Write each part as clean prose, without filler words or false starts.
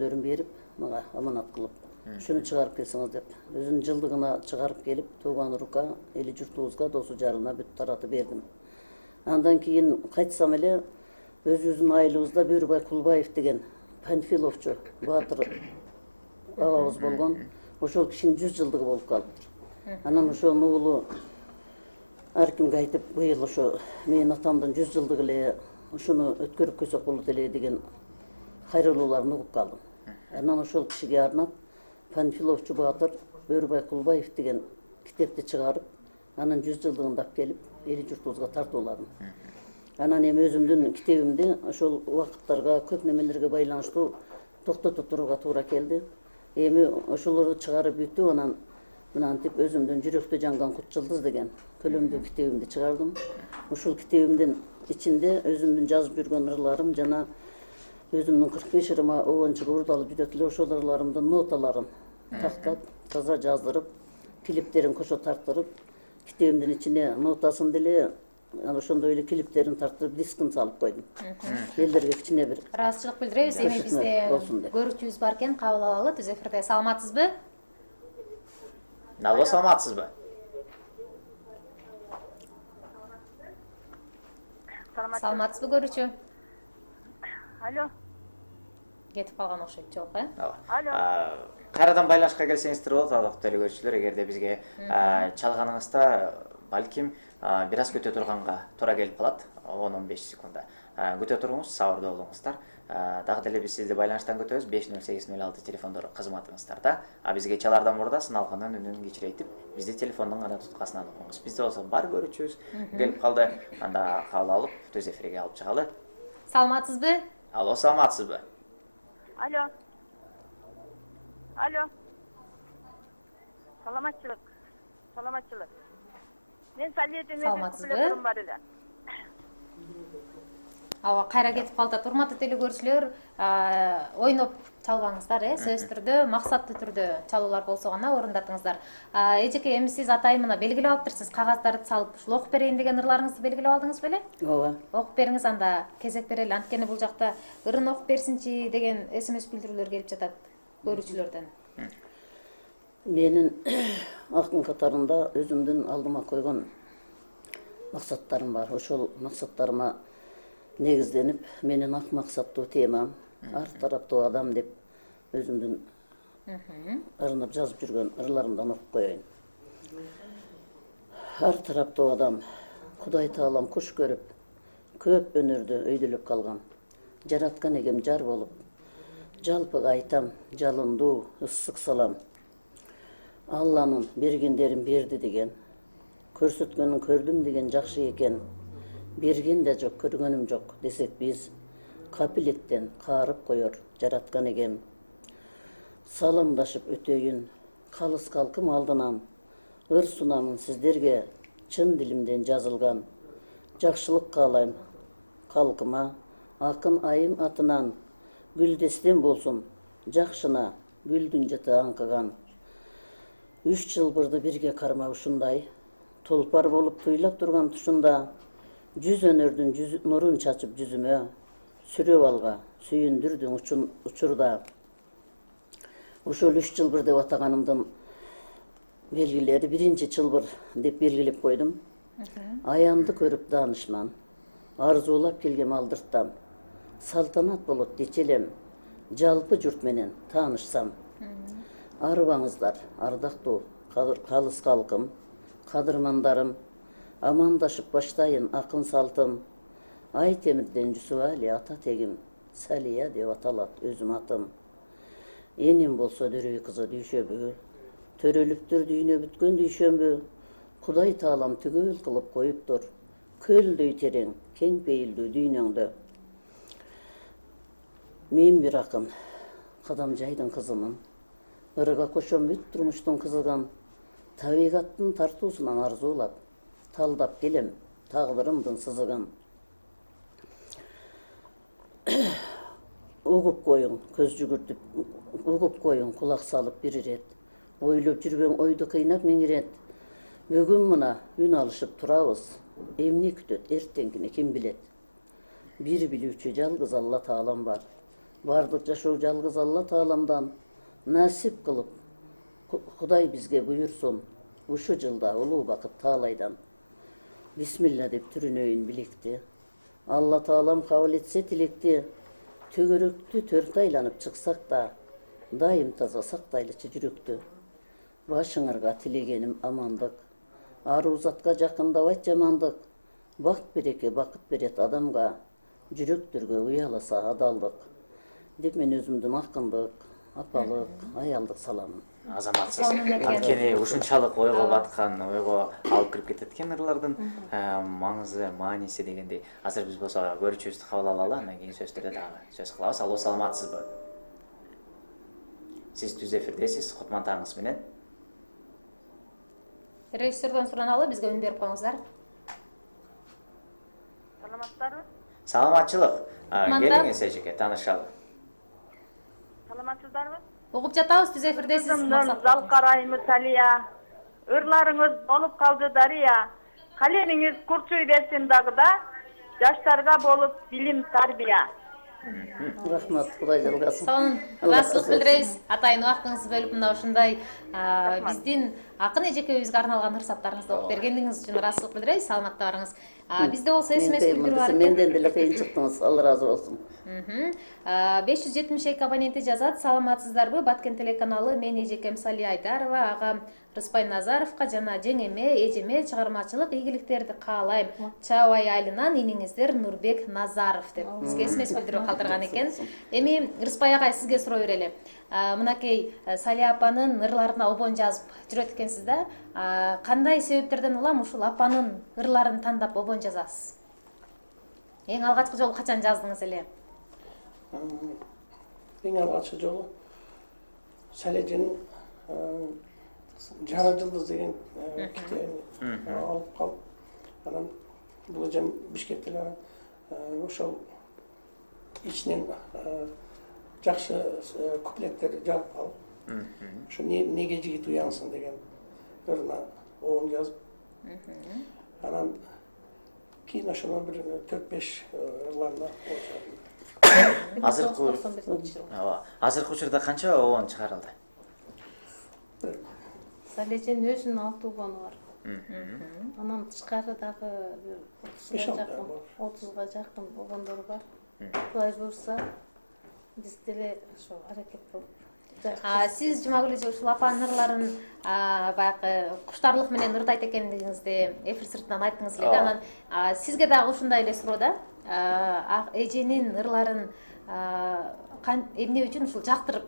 күндөрүн берип, мага аманат кылып, ушуну чыгарып келсеңиз деп. Өзүнүн жылдыгына чыгарып келип, тууган урукка, эли журтубузга, досу жарына бүт таратып бердим. Андан кийин кайтсам эле өзүбүздүн айылыбызда Бөрүбай Кулбаев деген Панфиловчу баатыр абабыз болгон. Ошол кишинин 100 жылдыгы болуп калыптыр. Анан ошонун уулу ар кимге айтып, быйыл ошо менин атамдын 100 жылдыгы эле, ушуну өткөрүп көйсөк болот эле деген кайрылууларын угуп калдым. Анан ошол кишиге арнап Панфиловчу баатыр Бөрүбай Кулбаев деген китепти чыгарып, анын 100 жылдыгында алып келип, эли журтубузга тартууладым. Анан эми өзүмдүн китебимди ошол убакыттарга, көп немелерге байланыштуу токтото турууга туура келди. Эми ошолорду чыгарып бүтүп, анан мынантип өзүмдүн жүрөктө жанган кут жылдыз деген көлөмдүү китебимди чыгардым. Ушул китебимдин ичинде өзүмдүн жазып жүргөн ырларым жана өзүмдүн 45 ырыма обончуга урдалып жүрөт эле ошол ырларымдын ноталарын тактап, таза жаздырып, клиптерин кошо тарттырып, китебимдин ичине нотасын деле, ошондой эле клиптерин тарттырып, дискин салып койдум. Элдерге кичине бир ыраазычылык билдиребиз. Эми бизде көрүүчүбүз бар экен, кабыл алалы. Түз эфирде. Саламатсызбы? Алло, саламатсызбы? Саламатсызбы көрүүчү? Алло. Кетип калган окшойт, жок, э? Алло. Кайрадан байланышка келсеңиздер болот, алыктуу эле көрүүчүлөр, эгерде бизге чалганыңызда балким бир аз күтө турганга туура келип калат, 10-15 секундда. Күтө туруңуз, сабырдуу болуңуздар. Дагы деле биз сизди байланыштан күтөбүз, 50806 телефондор кызматыңыздарда. Бизге чалардан мурда сыналганын үнүн кичирейтип, бизди телефондун гана туткасынан окуңуз. Бизде болсо бар көрүүчүбүз келип калды, анда кабыл алып, түз эфирге алып чыгалы. Саламатсызбы? Алло, саламатсызбы? Алло. Алло. Саламатчылык. Саламатчылык. Мен Салиетин Саламатсызбы? бар эле. Ооба, кайра кетип калды. Урматтуу телекөрүүчүлөр, ойноп чалбаңыздар, сөзсүз түрдө, максаттуу түрдө чалуулар болсо гана орундатыңыздар. Эжеке, эми сиз атайымына белгилеп алыптырсыз, кагаздарды салып, ушул окуп берейин деген ырларыңызды белгилеп алдыңыз беле? Ооба. Окуп бериңиз, анда кезек берели. Анткени бул жакта ырын окуп берсинчи деген СМС билдирүүлөр келип жатат көрүүчүлөрдөн. Менин акын катарында өзүмдүн алдыма койгон максаттарым бар. Ошол максаттарыма негизденип, менин ак максаттуу темам ар тараптуу адам деп өзүмдүн ырынып жазып жүргөн ырларымдан окуп коеюн. Ар тараптуу адам Кудай Таалам куш көрүп, көп өнөрдө өйдөлөп калган. Жараткан эгем жар болуп, жалпыга айтам, жалындуу, ысык салам. Алланын бергендерин берди деген, көрсөткөнүн көрдүм деген жакшы экен. Берген да жок, көргөнүм жок десек биз, капилеттен каарып коер жараткан эгем. Саламдашып өтөйүн, калыс калкым алдынан, ыр сунамын сиздерге, чын дилимден жазылган. Жакшылык каалайм калкыма, акын айым атынан, гүлдестен болсун, жакшына, гүлдүн жыты аңкыган. 3 чылбырды бирге карма ушундай, толпар болуп туйлап турган тушунда, жүз өнөрдүн нурун чачып жүзүмө, сүрөп алга, сүйүндүрдүң учурда. Ошол 3 чылбыр деп атаганымдын белгилери, биринчи чылбыр деп белгилеп койдум. Аянды көрүп даанышман, арзуулап келгем алдырттан, салтанат болот дечелем, жалпы журт менен таанышсам. Арыбаңыздар, ардактуу калыс калкым, кадырмандарым, амандашып баштайын акын салтым. Ай темирден Жусупали ата тегим, Салия деп аталат өзүм атым. Эним болсо Дөрей кызы дүйшөбү, төрөлүптүр дүйнө бүткөн дүйшөмбү. Кудай Таалам түгөл кылып коюптур, көлдөй терең, кең пейилдүү дүйнөңдө. Мен бир акын, Кадамжайдын кызымын. Ырыга кошом бүт турмуштун кызыгын, табигаттын тартуусунан арзуулап, талдап келем тагдырымдын сызыгын. Угуп коюң, көз жүгүртүп, угуп коюң, кулак салып бир ирет. Ойлоп жүрбөң ойду кыйнап миң ирет. Бүгүн мына үн алышып турабыз, эмне күтөт эртеңкини ким билет. Бир билүүчү жалгыз Алла Таалам бар. Бардык жашоо жалгыз Алла Тааламдан насип кылып, Кудай бизге буйрсун. Ушу жылда улуу бакыт таалайдан. Бисмилла деп түрүнөйүн билекти. Алла Таалам кабыл этсе тилекти. Төгөрөктү төрт айланып чыксак да, дайым таза сактайлычы жүрөктү. Башыңарга тилегеним амандык. Аруу затка жакындабайт жамандык. Бакт береке бакыт берет адамга. Жүрөктөргө уяласа адалдык. Деп мен өзүмдүн акындык, апалык, аялдык саламын. Азаматсыз. Анткени ушунчалык ойго баткан, ойго алып кирип кетет экен ырлардын маңызы, мааниси дегендей. Азыр биз болсо көрүүчүбүздү кабыл алалы, андан кийин сөздөрдө дагы сөз кылабыз. Алло, саламатсызбы? Сиз түз эфирдесиз, Кутман таңыңыз менен. Режиссерден сураналы, бизге үн берип коюңуздар. Саламатсыздарбы? Саламатчылык. Кутман Келиңиз эжеке, таанышалы. Саламатсыздарбы? Угуп жатабыз, түз эфирдесиз. Залкарайымы Салия. Ырларыңыз болуп калды дарыя. Калемиңиз курчуй берсин дагы да, жаштарга болуп билим тарбия. Рахмат, Кудай жалгасын. Сонун ыраазычылык билдиребиз. Атайын убактыңызды бөлүп мына ушундай биздин акын эжекебизге арналган ырсаттарыңызды окуп бергениңиз үчүн ыраазычылык билдиребиз. Саламатта барыңыз. Бизде болсо СМС билдирүү бар экен. Менден деле кыйын чыктыңыз. Алла ыраазы болсун. 572 абоненти жазат. Саламатсыздарбы? Баткен телеканалы мен эжекем Салия Айдарова, агам Рыспай Назаровка жана жеңеме, эжеме чыгармачылык ийгиликтерди каалайм. Чабай айылынан иниңиздер Нурбек Назаров деп бизге СМС билдирүү калтырган экен. Эми Рыспай агай сизге суроо берели. Мынакей Салия апанын ырларына обон жазып жүрөт экенсиз да. Кандай себептерден улам ушул апанын ырларын тандап обон жазасыз? Эң алгачкы жолу качан жаздыңыз эле? Ең алғашқы жолы Сәлеженің Жара жылдыз деген кітебін алып қалып, анан бұл эжем Бишкектегі ошол ичинен жакшы куплеттер жазып алып, ошо неге жигит уянсын деген ырына оон жазып, анан кийин ошондон бир 4-5 ырларына чыгардым. Азыркы учурда канча обон чыгарылды? Салеженин өзүнүн 6 обону бар. Анан тышкары дагы 30га жакын обондор бар. Кудай буйрса, биз деле ошо аракет кылып. Сиз Жумагүл эже ушул апанын ырларын баягы куштарлык менен ырдайт экендигиңизди эфир сыртынан айттыңыз эле. Анан сизге дагы ушундай эле суроо да. Эженин ырларын эмне үчүн ушул жактырып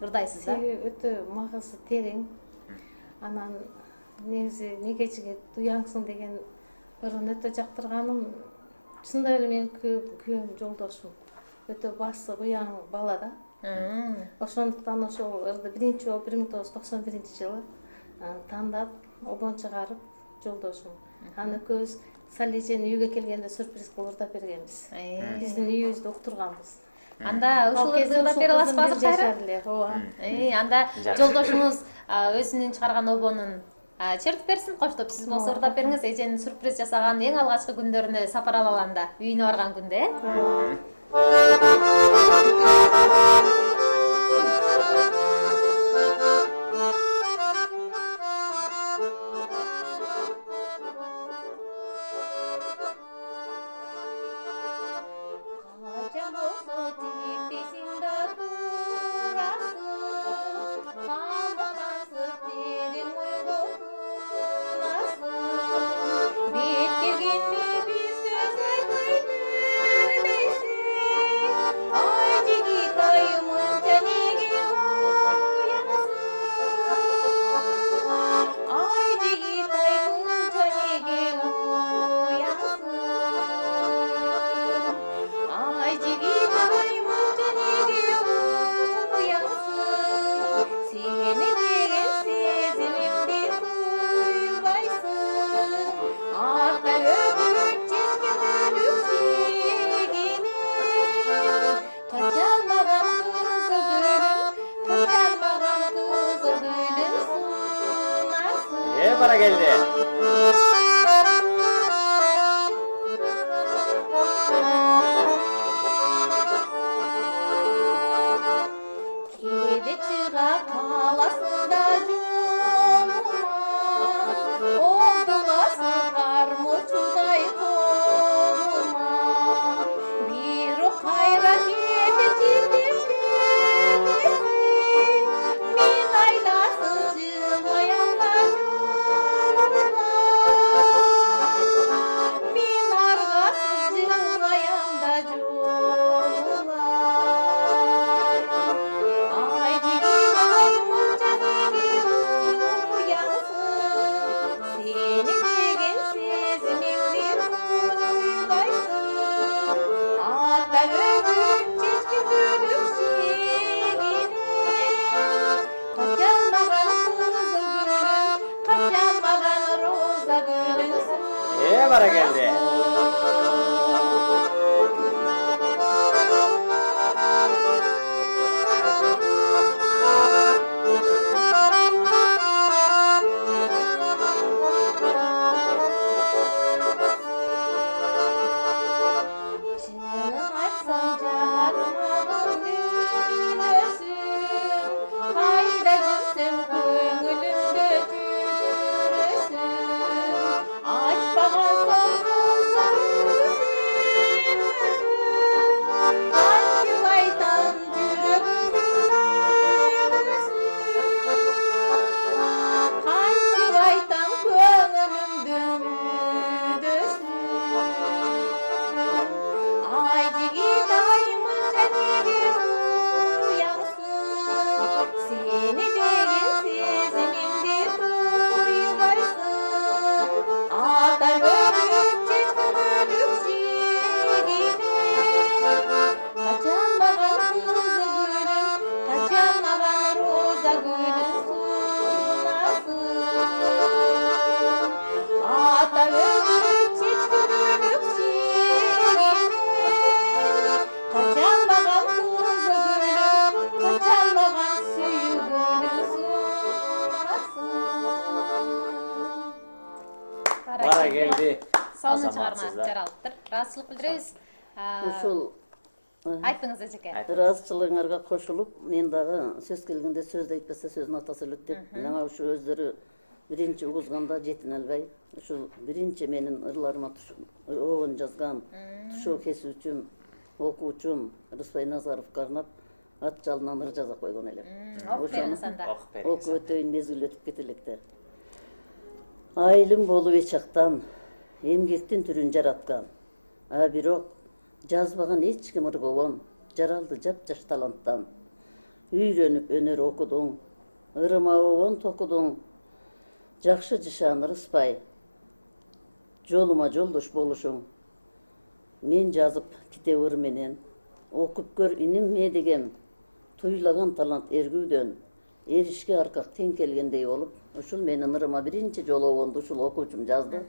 ырдайсыз да? Өтө магысы терең. Анан негизи неге жигит уянсың деген ырын өтө жактырганым. Чындап эле менин күйөөм жолдошум. Өтө басып уяң бала да. Ошондуктан ошол ырды биринчи болуп 1991-жылы тандап обон чыгарып жолдошум. Анан экөөбүз Салежени үйгө келгенде сюрприз кылып ырдап бергенбиз. Биздин үйүбүздө уктурганбыз. Анда ушул ырдап бере аласызбы азыр кайра? Анда жолдошуңуз өзүнүн чыгарган обонун чертип берсин, коштоп сиз болсо ырдап бериңиз. Эженин сюрприз жасаган эң алгачкы күндөрүнө сапар алганда, үйүнө барган күндө. Para geldi. ана қаласында жолыма, олдыласы қармучудай қолыма. Бирок кайра келди жирдешесин, мен айдасыз жылаянда жолума. Мен аргасыз жылаянда жолума. Ай жигит ай мынча неге уяңсың, сенин деген сезимиңди туйбайсың. Ата өгүт чечки бөлүк шегине, качан маған кызыл гүлүн, качан маған роза гүлүн Бара келди. Чынын айтсам жармаган мүнөсүң, кайда жүрсөм көңүлүмдө жүрөсүң. Ачпаган сордон сен өзүң, кантип айтам жүрөгүмдү өзүң. Кантип айтам көңүлүмдү мүнөсүң. Ай жигит ай мынча неге уяңсың, сени деген сезимиңди туйбайсың. Ата өгүт чечки бөлүк шегине, качан маған кызыл гүлүн, качан маған роза гүлүн сунасың. Ата өгүт чечки бөлүк шегине, качан маған кызыл гүлүн, качан маған сүйгүнүн сунасың. Бара келди. Сонун чыгарма Азаматсыздар. жаралыптыр. Ыраазычылык билдиребиз. Ушул Айтыңыз эжеке. ыраазычылыгыңарга кошулуп, мен дагы сөз келгенде сөздү айтпаса сөзүн атасы өлөт деп, мага ушу өздөрү биринчи угузганда жетине албай, ушул биринчи менин ырларыма обон жазган тушоо кесүүчүм, окуучум Рыспай Назаровго арнап ат жалынан ыр жаза койгон элем. Окуп бериңиз анда. Окуп бериңиз. Окуп өтөйүн, мезгил өтүп кете электе. Айылым болуп эчактан, эмгектин түрүн жараткан. А бирок жазбаган эч ким ыргобон, жаралды жапжаш таланттан. Үйрөнүп өнөр окудуң, ырыма обон токудуң. Жакшы жышан Рыспай, жолума жолдош болушуң. Мен жазып китеп ыр менен, окуп көр иним медегем. Туйлаган талант эргүүдөн, эришке аркак тең келгендей болуп, ушул менин ырыма биринчи жолу обонду ушул окуучум жазды.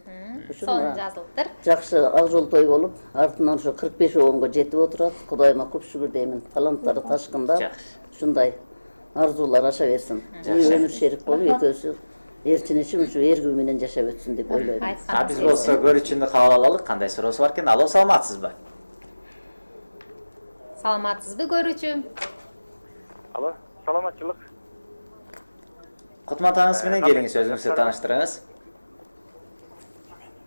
Ушул Сонун жазылыптыр. жакшы ак жол той болуп, артынан ушу 45 обонго жетип отурат. Кудайыма көп шүгүр деймин. Таланттары ташкындап, Жакшы. ушундай арзуулар аша берсин. Өмүр шерик болуп, экөөсү эрчинишим ушу эргүү менен жашап өтсүн деп ойлойм. А биз болсо көрүүчүндү кабыл алалык. Кандай суроосу бар экен? Алло, саламатсызбы? Саламатсызбы көрүүчү? Алло, саламатчылык. Кутман атаңыз менен келиңиз, өзүңүздү тааныштырыңыз.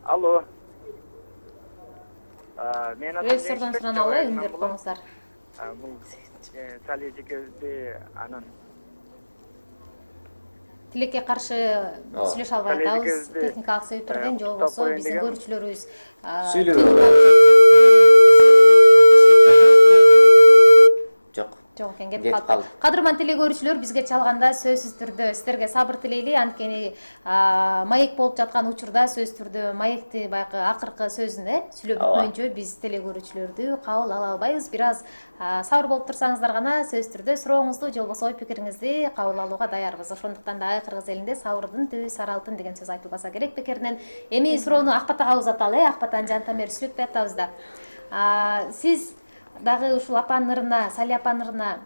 Алло. Мен атым Режиссердон сураналы, үндөрүп коюңуздар. Бул Сали эжекебизди анын Тилекке каршы сүйлөшө албай атабыз. Техникалык себептерден же болбосо биздин көрүүчүлөрүбүз Жок. Жок экен, кетип калды. Кадырман теле көрүүчүлөр, бизге чалганда сөзсүз түрдө сиздерге сабыр тилейли. Анткени маек болуп жаткан учурда сөзсүз түрдө маекти баягы акыркы сөзүн сүйлөп бүткөнчө биз теле көрүүчүлөрдү кабыл ала албайбыз. Бир аз сабыр болуп турсаңыздар гана сөзсүз түрдө сурооңузду же болбосо ой пикириңизди кабыл алууга даярбыз. Ошондуктан да кыргыз элинде сабырдын түбү сары алтын деген сөз айтылбаса керек бекеринен. Эми суроону Акбатага узаталы, Акбатан Жантамер сүйлөп атабыз да. Сиз дагы ушул апанын ырына, Сали апанын ырына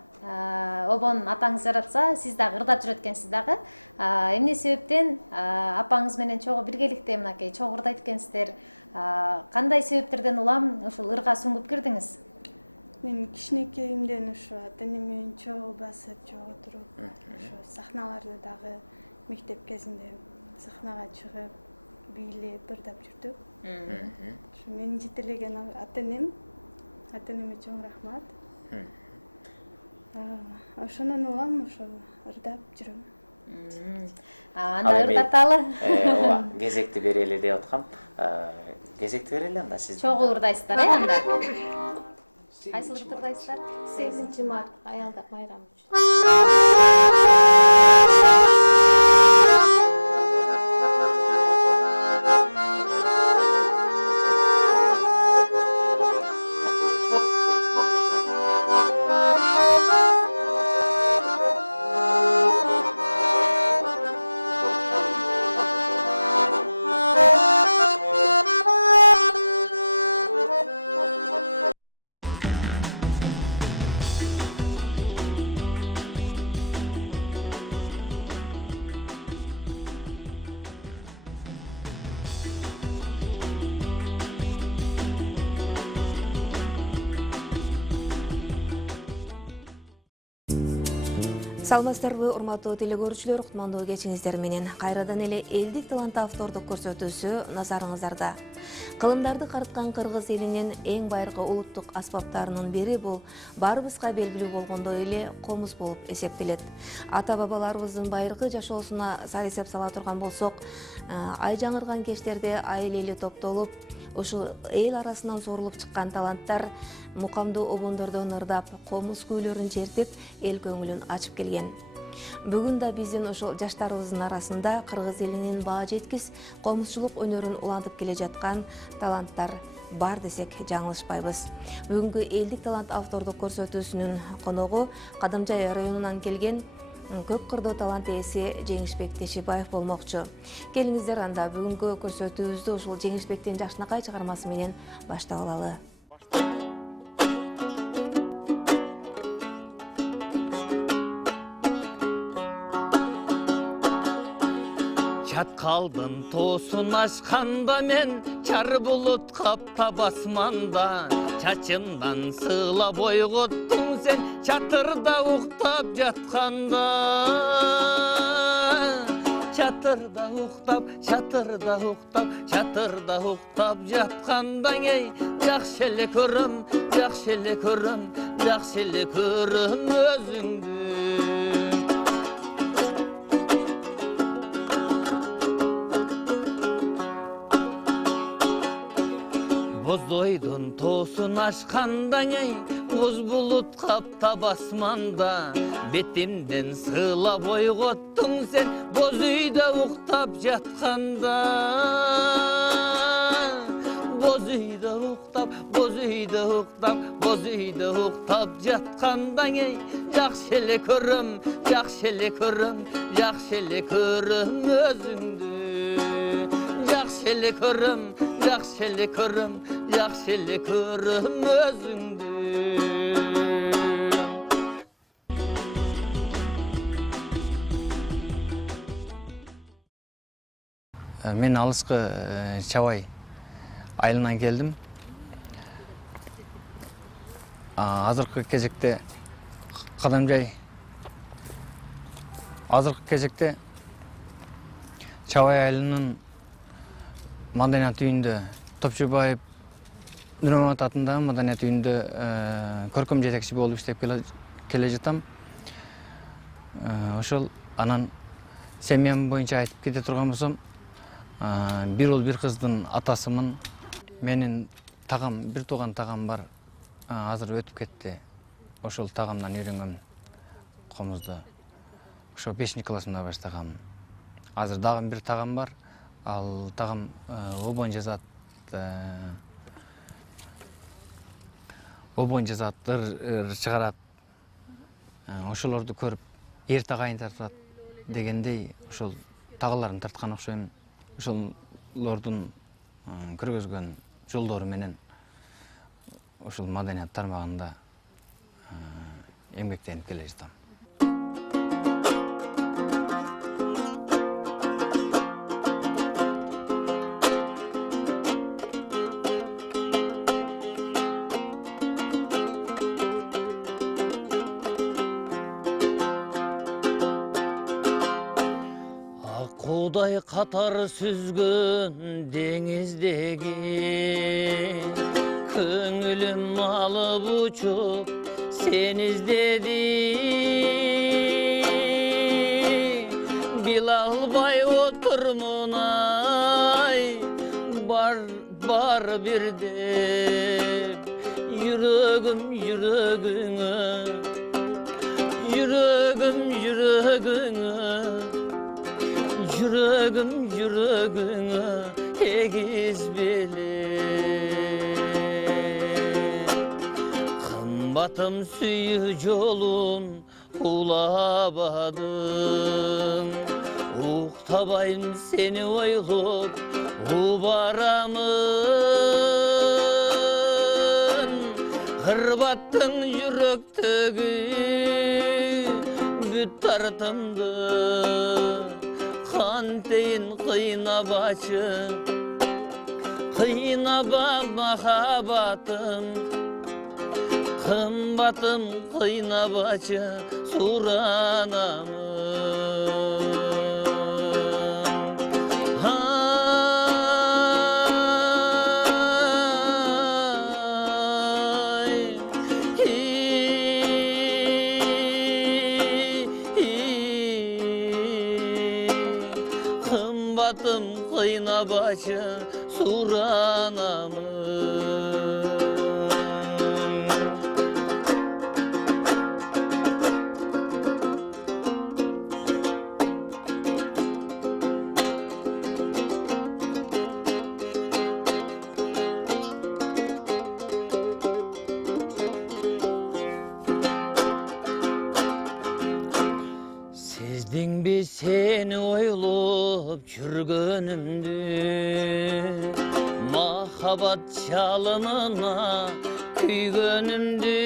обон атаңыз жаратса, сиз дагы ырдап жүрөт экенсиз дагы. Эмне себептен апаңыз менен чогуу биргеликте мынакей чогуу ырдайт экенсиздер? Кандай себептерден улам ушул ырга сүңгүп кирдиңиз? Мен кичинекейимден ошо ата-эне менен чогуу басып, чогуу туруп, ошо сахналарды дагы мектеп кезинде сахнага чыгып, бийлеп, ырдап жүрдүк. Ошо мени жетелеген ата-энем, ата-энеме чоң рахмат. Ошондон улам ошо ырдап жүрөм. Анда ырдаталы. Ооба, кезекти берели деп аткам. Кезекти берели анда сиз. Чогуу ырдайсыздар, анда. Кайсылыкты ырдайсыздар? 8 март аялдар майрамы. Саламатсыздарбы, урматтуу телекөрүүчүлөр, кутмандуу кечиңиздер менен кайрадан эле элдик талант автордук көрсөтүүсү назарыңыздарда. Кылымдарды карыткан кыргыз элинин эң байыркы улуттук аспаптарынын бири бул баарыбызга белгилүү болгондой эле комуз болуп эсептелет. Ата-бабаларыбыздын байыркы жашоосуна сар эсеп сала турган болсок, ай жаңырган кечтерде айлели топтолуп, ушул эл арасынан сорулуп чыккан таланттар мукамдуу обондордон ырдап, комуз күүлөрүн чертип, эл көңүлүн ачып келген. Бүгүн да биздин ошол жаштарыбыздын арасында кыргыз элинин баа жеткис комузчулук өнөрүн улантып келе жаткан таланттар бар десек жаңылышпайбыз. Бүгүнкү элдик талант автордук көрсөтүүсүнүн коногу Кадамжай районунан келген көк кырдоо талант ээси Жеңишбек Тешибаев болмокчу. Келиңиздер, анда бүгүнкү көрсөтүүбүздү ушул Жеңишбектин Жашнакай чыгармасы менен баштап алалы. Чаткалдын тоосун ашканда мен чар булут каптап асманда, чачымдан сыйлап ойготтуң сен чатырда уктап жатканда. Чатырда уктап, чатырда уктап, чатырда уктап жаткандан ей, жакшы эле көрөм, жакшы эле көрөм, жакшы эле көрөм өзүңдү. Боздойдун тоосун ашкандан ей, боз булут каптап асманда, бетимден сыйлап ойготтуң сен боз үйдө уктап жатканда. Боз үйдө уктап, боз үйдө уктап, боз үйдө уктап жаткандан ей, жакшы эле көрөм, жакшы эле көрөм, жакшы эле көрөм өзүңдү. Жакшы эле көрөм, жакшы эле көрөм, жакшы эле көрөм өзүңдү. Мен алыскы Чабай айылынан келдим. Азыркы кезекте Кадамжай, азыркы кезекте Чабай айылынын Маданият үйүндө, Топчубаев Нурмамат атындагы Маданият үйүндө көркөм жетекчи болуп иштеп келе жатам. Ошол анан семьям боюнча айтып кете турган болсом, бир уул бир кыздын атасымын. Менин тагам, бир тууган тагам бар, азыр өтүп кетти. Ошол тагамдан үйрөнгөм комузду. Ошо 5 классымда баштагам. Азыр дагы бир тагам бар. Ал тагам обон жазат, ыр чыгарат. Ошолорду көрүп, эрте кайын тартат дегендей, ошол тагыларын тарткан окшойм. Ошолордун көргөзгөн жолдору менен ошол маданият тармагында эмгектенип келе жатам. Құдай қатар сүзгөн деңиздеги көңілім алып учуп сен издеди бил албай отурмун ай бар бир деп жүрөгүм жүрөгүңө эгиз беле кымбатым сүйүү жолун улабадым уктабайм сени ойлоп убарамын кырбаттың жүрөктөгү бүт тартымды кантейин кыйнаба махабатым кымбатым кыйнабачы суранамын кымбатым кыйнабачы суранамын Сездиңби сени ойлоп жүргөнүмдү махабат жалынына күйгөнүмдү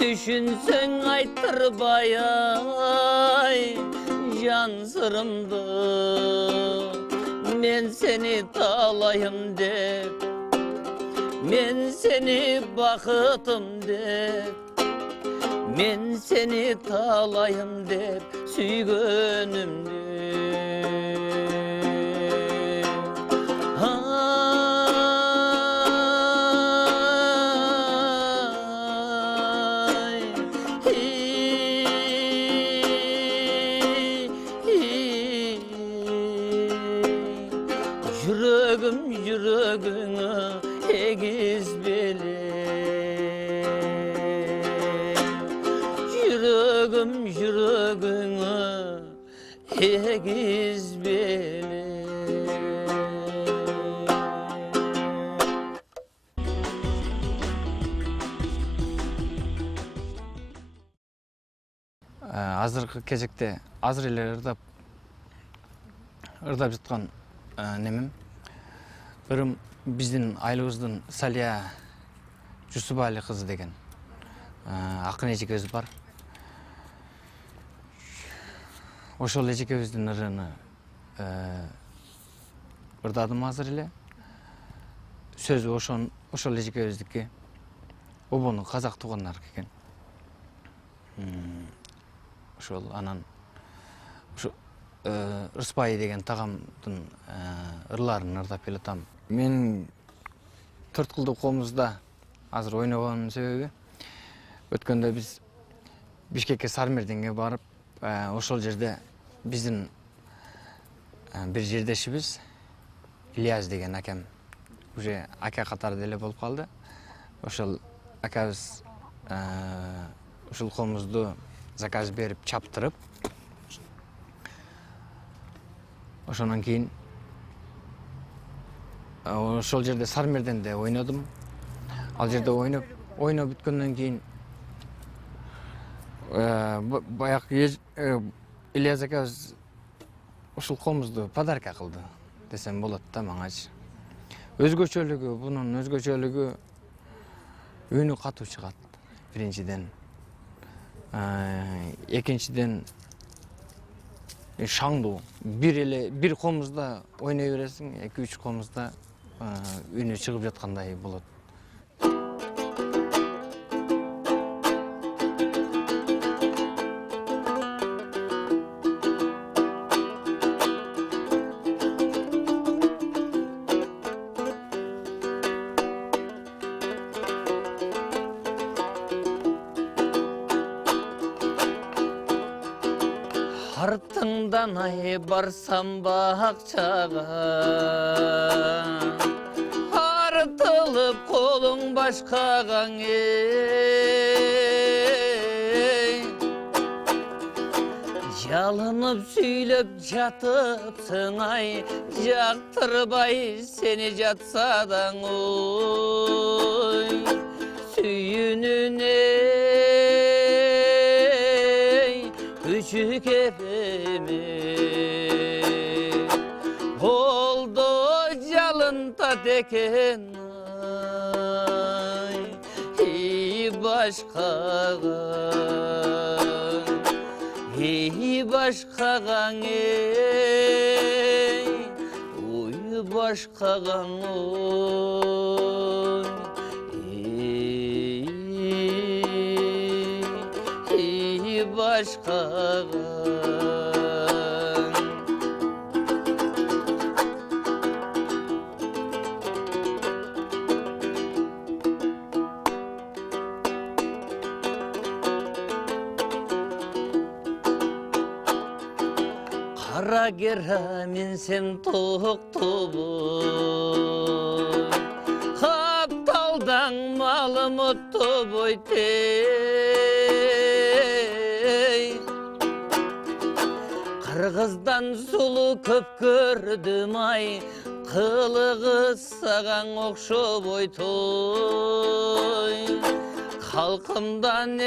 түшүнсөң айтырбай ай жан сырымды мен сени таалайым деп мен сени бакытым деп мен seni talayım dep süygönümdü Ay Yüreğime egiz beli Yüreğime egiz beli Азыркы кезекте азыр эле ырдап жаткан немем ырым биздин айылыбыздын Салия Жусубали кызы деген акын эжекебиз бар. Ошол эжекебиздин ырыны ырдадым азыр эле. Сөзү ошол эжекебиздики. Обонун казак туугандарыкі экен. Ошол анан Ырыспай деген тагамдын ырларын ырдап келатам. Мен Төрткулдук коомузда азыр ойногонун себеби өткөндө биз Бишкекке Сармердинге барып, ошол жерде биздин бир жердешибиз Ильяс деген акем уже ака катары деле болуп калды. Ошол акабыз ушул коомузду заказ берип чаптырып, ошонан кийин ошол жерде Сармерденде ойнодум. Ал жерде ойноп бүткөндөн кийин баягы Ильяс акабыз ушул коомузду подарка кылды десем болот да маңачы. Өзгөчөлүгү, бунун өзгөчөлүгү үнү катуу чыгат. Биринчиден, экинчиден шаңдуу. Бир коомузда ойной бересиң, 2-3 коомузда үнү чыгып жаткандай болот. артыңдан ай барсам бақчаға, артылып қолың башқагаң жалынып сүйлеп жатыпсың ай, жақтырбай сені жатсадаң ой. Сүйінін күшік епеме олды жалынта декен ай, башқагаң уй башқагаң ой башқагаң. Қара кера мен сен тоқты-бой, қапталдан малым ұтты-бой тей. Қырғыздан сұлу көп көрдім ай, қылығы саған оқшы-бой той. Халқымдан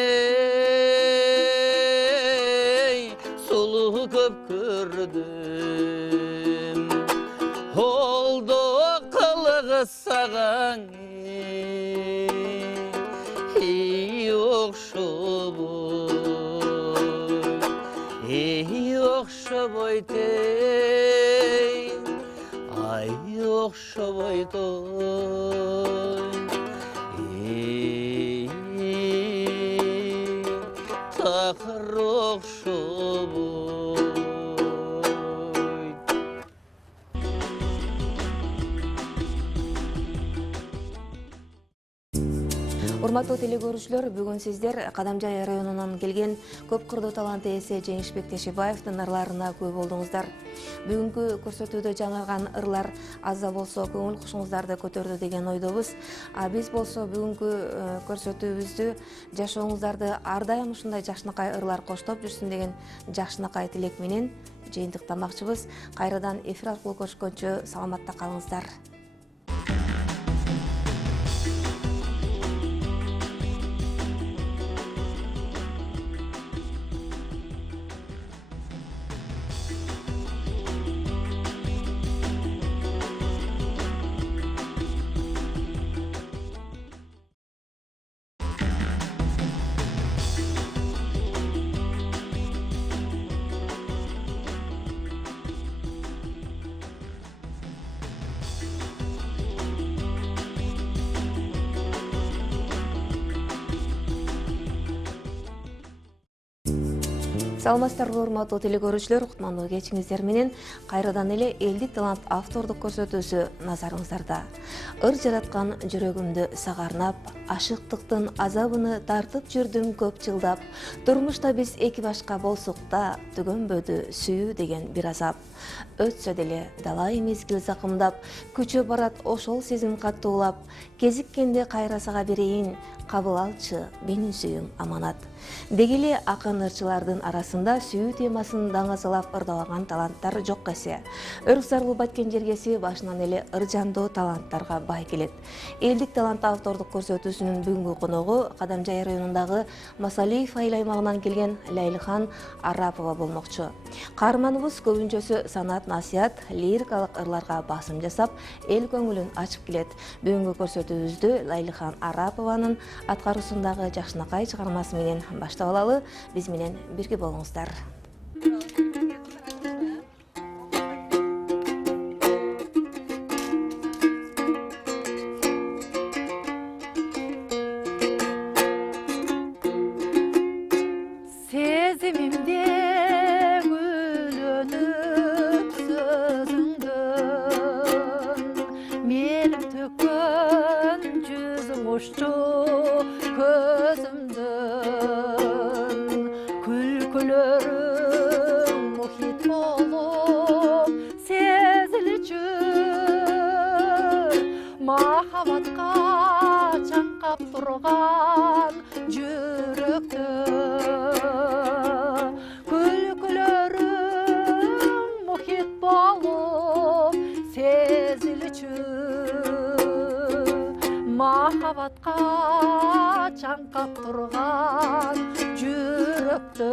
сұлу көп көрдім, олды қылығы саған оқшы бой тей, ай оқшы бой той. Тақыр оқшы бой. Урматтуу телекөрүүчүлөр, бүгүн сиздер Кадамжай районунан келген көп кырдуу талант ээси Жеңишбек Тешебаевдин ырларына күбө болдуңуздар. Бүгүнкү көрсөтүүдө жаңырган ырлар азда болсо көңүл кушуңуздарды көтөрдү деген ойдобуз. Биз болсо бүгүнкү көрсөтүүбүздү жашооңуздарды ар дайым ушундай жакшынакай ырлар коштоп жүрсүн деген жакшынакай тилек менен жыйынтыктамакчыбыз. Кайрадан эфир аркылуу көрүшкөнчө саламатта калыңыздар. Саламатсыздарбы урматтуу телекөрүүчүлөр, кутмандуу кечиңиздер менен кайрадан эле элдик талант автордук көрсөтүүсү назарыңыздарда. Ыр жараткан жүрөгүмдү сага арнап, ашыктыктын азабыны тартып жүрдүм көп жылдап. Турмушта биз эки башка болсук да, түгөнбөдү сүйүү деген бир азап. Өтсө деле далай мезгил закымдап, күчө барат ошол сезим каттуулап. Кезиккенде кайра сага берейин, кабыл алчы менин сүйүүң аманат. Дегеле акын ырчылардын арасында сүйүү темасын даңазалап ырдалаган таланттар жок эсе. Өрүксарлуу баткен жергеси башынан эле ыржандоо таланттарга бай келет. Элдик талант автордук көрсөтүүсүнүн бүгүнкү коногу Кадамжай районундагы Масалиев айыл аймагынан келген Лайлыхан Арапова болмокчу. Каарманыбыз көбүнчөсү санат, насият, лирикалык ырларга басым жасап, эл көңүлүн ачып келет. Бүгүнкү көрсөтүүбүздү Лайлыхан Арапованын аткаруусундагы жакшынакай чыгармасы менен баштап алалы. Биз менен бирге болуңуздар. Сезимимде гүлөнүп сөзүңдөн мелим төккөн жүзүң ошчу көзүмдөн күлкүлөрүң махаббатка чаңкап турган жүрөктө күлкүлөрүң мухит болуп сезилчү махаббатка чаңкап турган жүрөктө